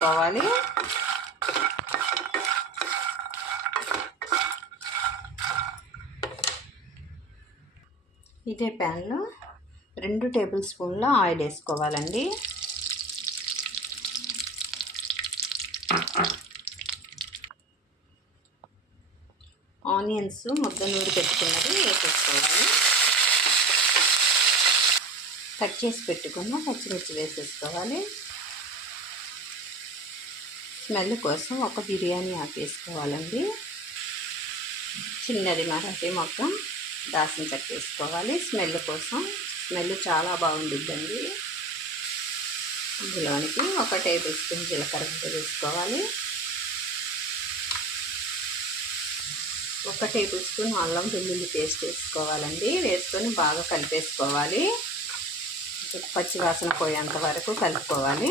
వేసుకోవాలి. ఇదే ప్యాన్లో 2 టేబుల్ స్పూన్ల ఆయిల్ వేసుకోవాలండి. ఆనియన్స్ ముద్ద నూరి పెట్టుకున్నది వేసేసుకోవాలి. కట్ చేసి పెట్టుకున్న పచ్చిమిర్చి వేసేసుకోవాలి. స్మెల్ కోసం ఒక బిర్యానీ ఆకు వేసుకోవాలండి. చిన్నది మరాఠీ మొక్క దాల్చిన చెక్క వేసుకోవాలి. స్మెల్ కోసం, స్మెల్ చాలా బాగుండిద్దండి. అందులోనికి 1 టేబుల్ స్పూన్ జీలకర్ర వేసుకోవాలి. 1 టేబుల్ స్పూన్ అల్లం వెల్లుల్లి పేస్ట్ వేసుకోవాలండి. వేసుకొని బాగా కలిపేసుకోవాలి. పచ్చి వాసన పోయేంత వరకు కలుపుకోవాలి.